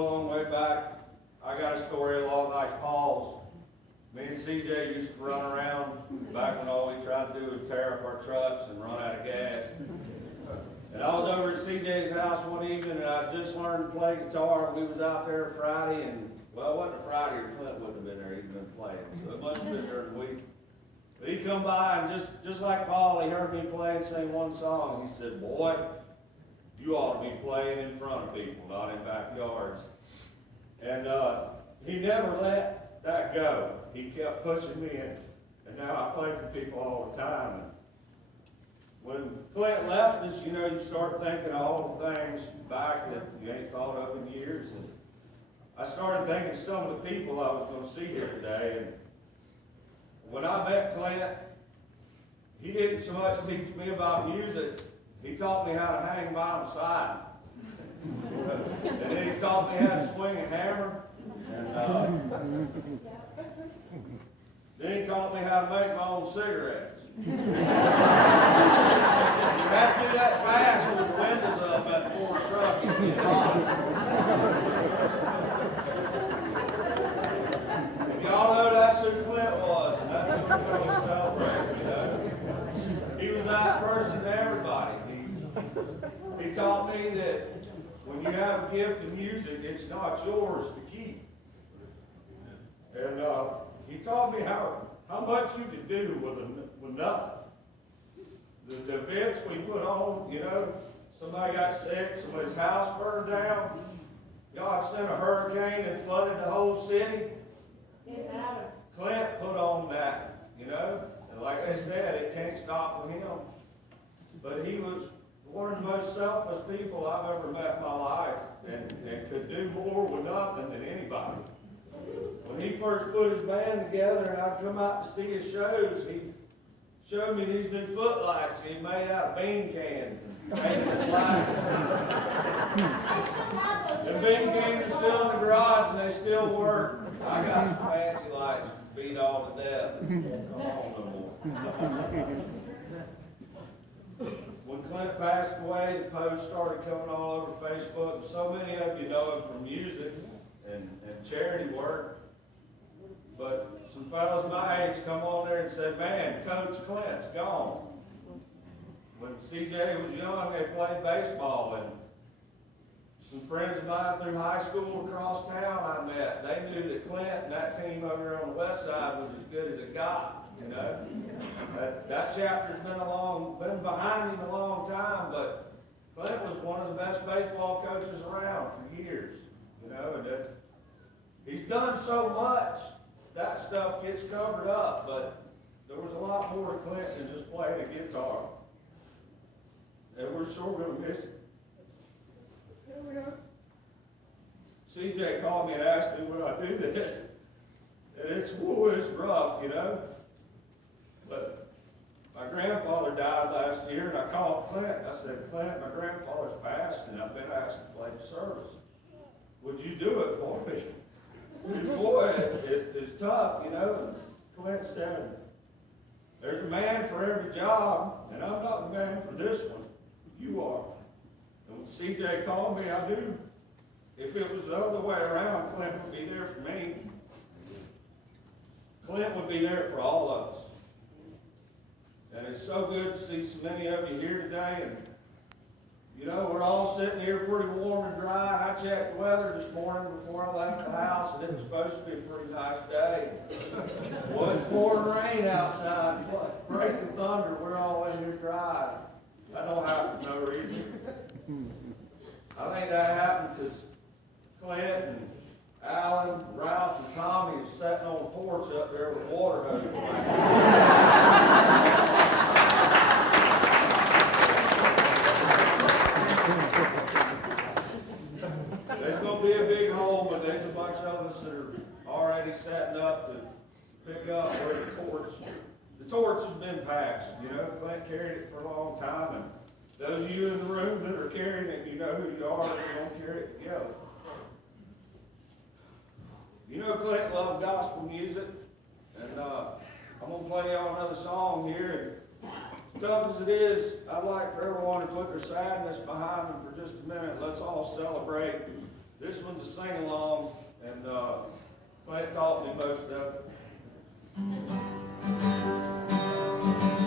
go a long way back. I got a story a lot like Paul's. Me and CJ used to run around back when all we tried to do was tear up our trucks and run out of gas. And I was over at CJ's house one evening, and I just learned to play guitar. We was out there Friday, and well, it wasn't Friday, or Clint wouldn't have been there. He'd been playing, so it must have been during the week. But he come by, and just like Paul, he heard me play and sing one song. He said, "Boy, you ought to be playing in front of people, not in backyards." And he never let that go. He kept pushing me, and now I play for people all the time. When Clint left us, you know, you start thinking of all the things back that you ain't thought of in years. And I started thinking of some of the people I was going to see here today. And when I met Clint, he didn't so much teach me about music, he taught me how to hang by his side. And then he taught me how to swing a hammer. And then he taught me how to make my own cigarettes. You have to do that fast with the windows up at Ford truck and get hot. And y'all know that's who Clint was, and that's who we're going to celebrate, you know. He was that person to everybody. He taught me that when you have a gift of music, it's not yours to keep. And he taught me how much you could do with nothing. The events we put on, you know, somebody got sick, somebody's house burned down, God sent a hurricane and flooded the whole city. Clint put on that, you know, and like I said, it can't stop with him. But he was one of the most selfless people I've ever met in my life, and could do more with nothing than anybody. When he first put his band together and I'd come out to see his shows, he showed me these new footlights he made out of bean cans and painted them black. The bean cans are still in the garage and they still work. I got some fancy lights beat all to death. Come on no more. When Clint passed away, the posts started coming all over Facebook. So many of you know him from music and charity work. But some fellas my age come on there and said, "Man, Coach Clint's gone." When CJ was young, they played baseball, and some friends of mine through high school across town I met, they knew that Clint and that team over there on the west side was as good as it got, you know. That chapter's been behind him a long time, but Clint was one of the best baseball coaches around for years, you know, and he's done so much. That stuff gets covered up, but there was a lot more to Clint than just playing a guitar. And we're sure going to miss it. Here we go. CJ called me and asked me would I do this. And it's rough, you know. But my grandfather died last year, and I called Clint. I said, "Clint, my grandfather's passed, and I've been asked to play the service. Would you do it for me?" And boy, it's tough, you know. And Clint said, "There's a man for every job, and I'm not the man for this one. You are." And when CJ called me, I knew if it was the other way around, Clint would be there for me. Clint would be there for all of us. And it's so good to see so many of you here today. And you know, we're all sitting here pretty warm and dry. I checked the weather this morning before I left the house, and it was supposed to be a pretty nice day. Well, it's pouring rain outside, breaking thunder. We're all in here dry. That don't happen for no reason. I think that happened because Clint and Alan, Ralph, and Tommy is sitting on the porch up there with water hoses. There's going to be a big hole, but there's a bunch of us that are already setting up to pick up where the torch has been passed. You know, Clint carried it for a long time, and those of you in the room that are carrying it, you know who you are, and you're going to carry it together. You know, Clint loved gospel music, and I'm going to play y'all another song here. And as tough as it is, I'd like for everyone to put their sadness behind them for just a minute. Let's all celebrate This one's a sing-along, and Clint taught me most of it.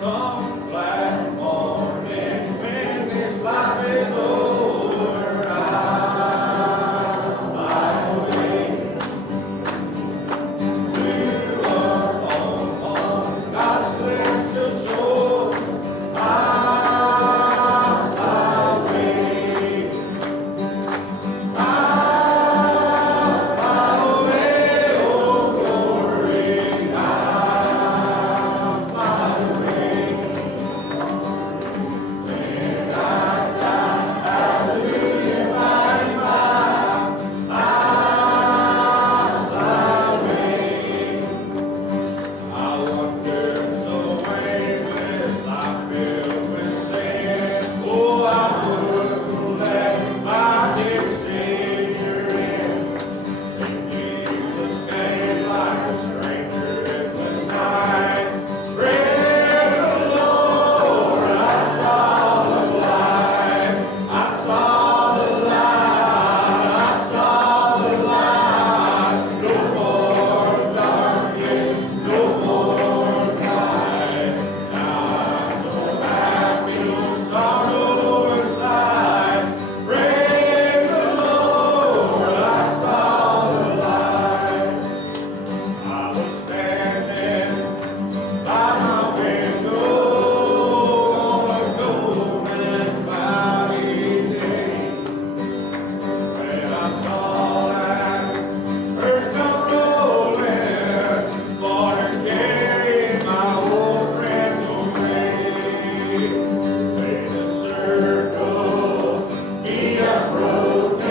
Some black morning when this life is over, I'll fly away to a home God's celestial shore. I'll fly away. I'll fly away, oh glory. I'll fly away. When I die, hallelujah, by and by, I'll fly away. I wonder so aimless, I filled with sin. Oh, I wouldn't let my dear Savior in. And Jesus came like a stranger in the night. Praise the Lord, I saw the light. I saw the light. I saw the light. No more darkness, no more night. I'm so happy, no sorrow inside. Praise the Lord, I saw the light. I was standing by my window on a golden and cloudy day, when I saw that first come rolling, Lord, and carried my old friends away. Made a circle, be unbroken,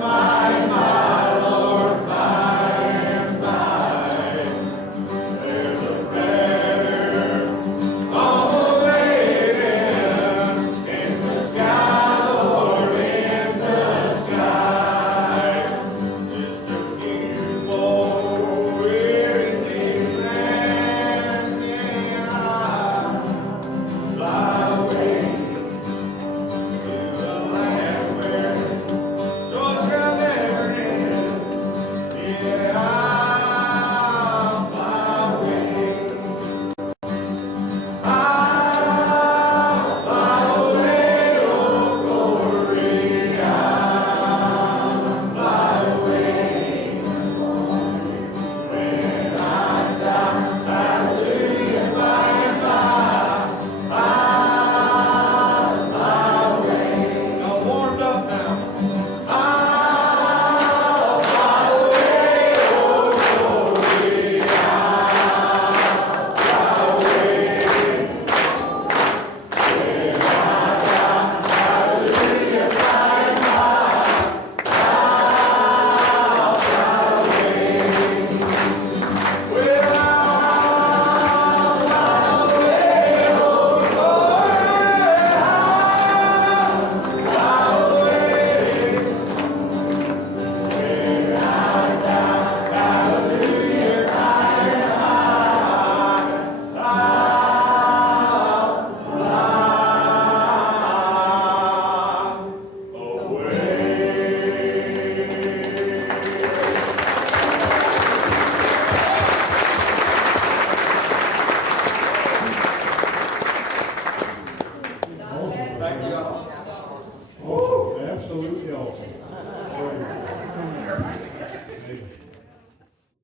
by and by, Lord, by and by. There's a better home waiting in the sky, Lord, in the sky. Just a few more weary days and then I'll fly away to a land where joy shall never end. Yeah, I'll fly away. I'll fly away, oh glory. I'll fly away. When I die, hallelujah, by and by, I'll fly away. Y'all warmed up now. I'll fly away, oh glory. I'll fly away. When I die, hallelujah, by and by, I'll fly away. Well, I'll fly away, oh glory. I'll fly away. When I die, hallelujah, by and by, I'll fly away. Thank you all. Woo, absolutely awesome. Amen.